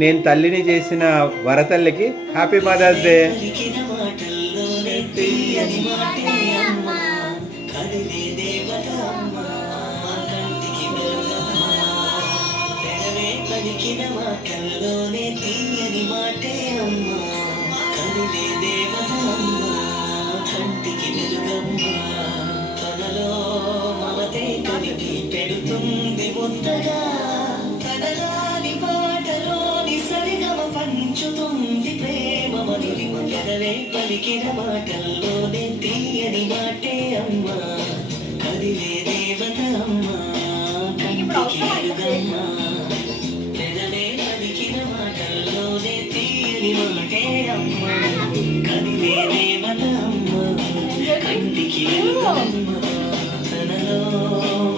నేను తల్లిని చేసిన వరతల్లికి హ్యాపీ మదర్స్ డే. పంచుతుంది ప్రేమ మధురిమ కదలే పలికిన మాటల్లోనే తీయని మాటే అమ్మా కదిలే దేవత అమ్మా కంటికి వెలుగమ్మా కదలే పలికిన మాటల్లోనే తీయని మాటే అమ్మా కదిలే దేవత అమ్మా కంటికి వెలుగమ్మా తనలో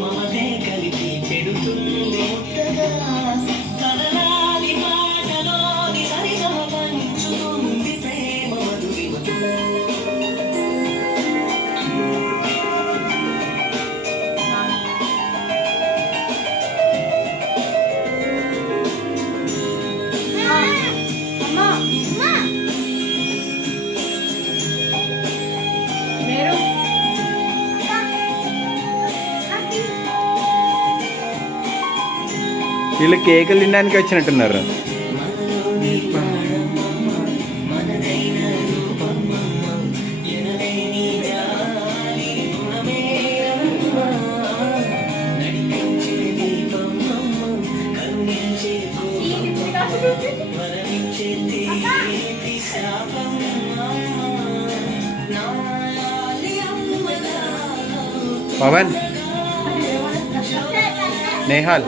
మమతే కలిపి పెడుతుంది ముద్దగా వీళ్ళు కేకులు తినడానికి వచ్చినట్టున్నారు. పవన్, నేహాల్